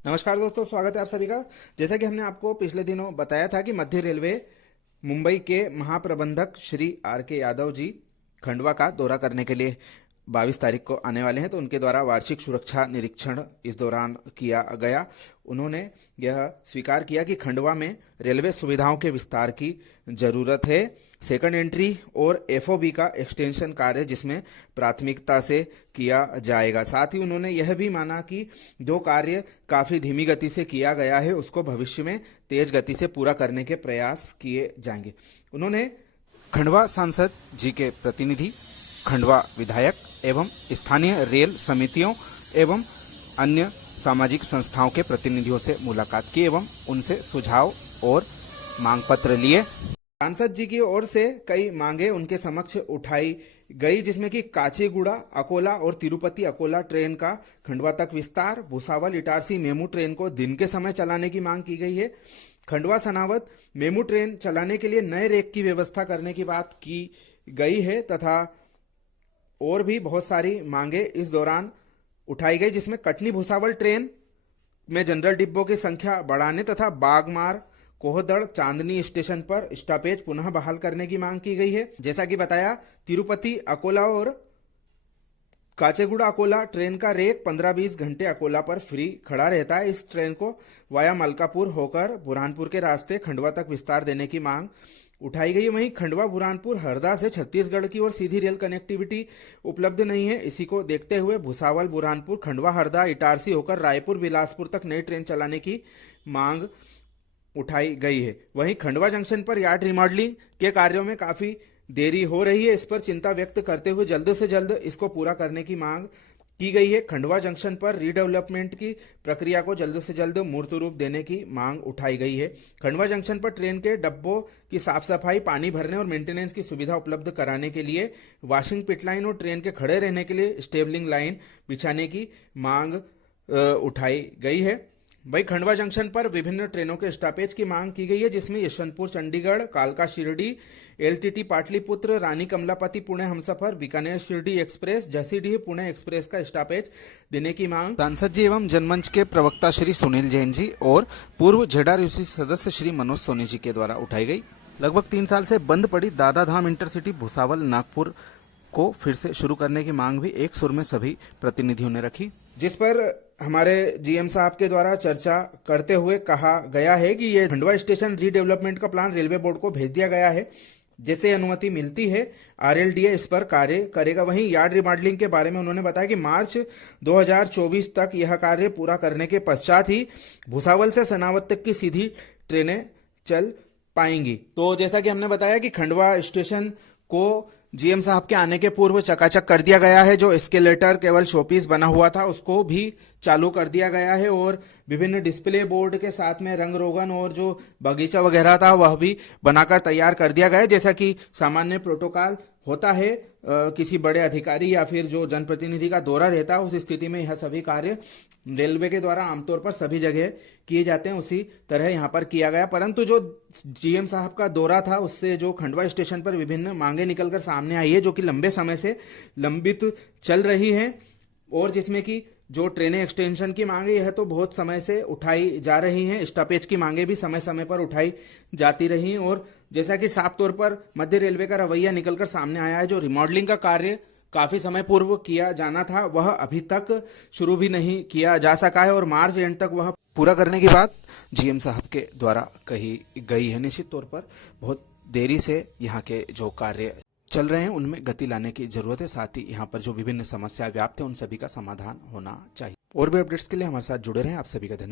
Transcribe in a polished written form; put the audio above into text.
नमस्कार दोस्तों, स्वागत है आप सभी का। जैसा कि हमने आपको पिछले दिनों बताया था कि मध्य रेलवे मुंबई के महाप्रबंधक श्री आर के यादव जी खंडवा का दौरा करने के लिए 22 तारीख को आने वाले हैं, तो उनके द्वारा वार्षिक सुरक्षा निरीक्षण इस दौरान किया गया। उन्होंने यह स्वीकार किया कि खंडवा में रेलवे सुविधाओं के विस्तार की जरूरत है। सेकंड एंट्री और एफओबी का एक्सटेंशन कार्य जिसमें प्राथमिकता से किया जाएगा। साथ ही उन्होंने यह भी माना कि जो कार्य काफी धीमी गति से किया गया है उसको भविष्य में तेज गति से पूरा करने के प्रयास किए जाएंगे। उन्होंने खंडवा सांसद जी के प्रतिनिधि, खंडवा विधायक एवं स्थानीय रेल समितियों एवं अन्य सामाजिक संस्थाओं के प्रतिनिधियों से मुलाकात की एवं उनसे सुझाव और मांग पत्र लिए। सांसद जी की ओर से कई मांगे उनके समक्ष उठाई गई, जिसमें कि काचीगुड़ा अकोला और तिरुपति अकोला ट्रेन का खंडवा तक विस्तार, भुसावल इटारसी मेमू ट्रेन को दिन के समय चलाने की मांग की गई है। खंडवा सनावद मेमू ट्रेन चलाने के लिए नए रेक की व्यवस्था करने की बात की गई है तथा और भी बहुत सारी मांगे इस दौरान उठाई गई, जिसमें कटनी भुसावल ट्रेन में जनरल डिब्बों की संख्या बढ़ाने तथा बागमार कोहदड़ चांदनी स्टेशन पर स्टॉपेज पुनः बहाल करने की मांग की गई है। जैसा कि बताया, तिरुपति अकोला और काचेगुड़ा अकोला ट्रेन का रेक 15-20 घंटे अकोला पर फ्री खड़ा रहता है। इस ट्रेन को वाया मलकापुर होकर बुरहानपुर के रास्ते खंडवा तक विस्तार देने की मांग उठाई गई। वहीं खंडवा बुरहानपुर हरदा से छत्तीसगढ़ की ओर सीधी रेल कनेक्टिविटी उपलब्ध नहीं है। इसी को देखते हुए भुसावल बुरहानपुर खंडवा हरदा इटारसी होकर रायपुर बिलासपुर तक नई ट्रेन चलाने की मांग उठाई गई है। वहीं खंडवा जंक्शन पर यार्ड रिमॉडलिंग के कार्यों में काफी देरी हो रही है। इस पर चिंता व्यक्त करते हुए जल्द से जल्द इसको पूरा करने की मांग की गई है। खंडवा जंक्शन पर रीडेवलपमेंट की प्रक्रिया को जल्द से जल्द मूर्त रूप देने की मांग उठाई गई है। खंडवा जंक्शन पर ट्रेन के डब्बों की साफ सफाई, पानी भरने और मेंटेनेंस की सुविधा उपलब्ध कराने के लिए वॉशिंग पिट लाइन और ट्रेन के खड़े रहने के लिए स्टेबलिंग लाइन बिछाने की मांग उठाई गई है। वही खंडवा जंक्शन पर विभिन्न ट्रेनों के स्टॉपेज की मांग की गई है, जिसमें यशवंतपुर चंडीगढ़, कालका शिरडी, एलटीटी पाटलिपुत्र, रानी कमलापति पुणे हमसफर, बीकानेर शिरडी एक्सप्रेस, जसीडीह पुणे एक्सप्रेस का स्टॉपेज देने की मांग सांसद जी एवं जनमंच के प्रवक्ता श्री सुनील जैन जी और पूर्व जेडआरयूसी सदस्य श्री मनोज सोनी जी के द्वारा उठाई गई। लगभग 3 साल से बंद पड़ी दादा धाम इंटरसिटी भुसावल नागपुर को फिर से शुरू करने की मांग भी एक सुर में सभी प्रतिनिधियों ने रखी, जिस पर हमारे जीएम साहब के द्वारा चर्चा करते हुए कहा गया है कि ये खंडवा स्टेशन रीडेवलपमेंट का प्लान रेलवे बोर्ड को भेज दिया गया है। जैसे अनुमति मिलती है आरएलडीए इस पर कार्य करेगा। वहीं यार्ड रिमॉडलिंग के बारे में उन्होंने बताया कि मार्च 2024 तक यह कार्य पूरा करने के पश्चात ही भुसावल से सनावद तक की सीधी ट्रेनें चल पाएंगी। तो जैसा कि हमने बताया कि खंडवा स्टेशन को जीएम साहब के आने के पूर्व चकाचक कर दिया गया है। जो एस्केलेटर केवल शोपीस बना हुआ था उसको भी चालू कर दिया गया है और विभिन्न डिस्प्ले बोर्ड के साथ में रंग रोगन और जो बगीचा वगैरह था वह भी बनाकर तैयार कर दिया गया है। जैसा कि सामान्य प्रोटोकॉल होता है किसी बड़े अधिकारी या फिर जो जनप्रतिनिधि का दौरा रहता है, उस स्थिति में यह सभी कार्य रेलवे के द्वारा आमतौर पर सभी जगह किए जाते हैं, उसी तरह यहाँ पर किया गया। परंतु जो जीएम साहब का दौरा था उससे जो खंडवा स्टेशन पर विभिन्न मांगे निकलकर सामने आई है, जो कि लंबे समय से लंबित चल रही है और जिसमें कि जो ट्रेनें एक्सटेंशन की मांगे यह तो बहुत समय से उठाई जा रही हैं, स्टॉपेज की मांगे भी समय समय पर उठाई जाती रही और जैसा कि साफ तौर पर मध्य रेलवे का रवैया निकलकर सामने आया है, जो रिमॉडलिंग का कार्य काफी समय पूर्व किया जाना था वह अभी तक शुरू भी नहीं किया जा सका है और मार्च एंड तक वह पूरा करने की बात जीएम साहब के द्वारा कही गई है। निश्चित तौर पर बहुत देरी से यहाँ के जो कार्य चल रहे हैं उनमें गति लाने की जरूरत है। साथ ही यहाँ पर जो विभिन्न समस्याएं व्याप्त है उन सभी का समाधान होना चाहिए। और भी अपडेट्स के लिए हमारे साथ जुड़े रहें। आप सभी का धन्यवाद।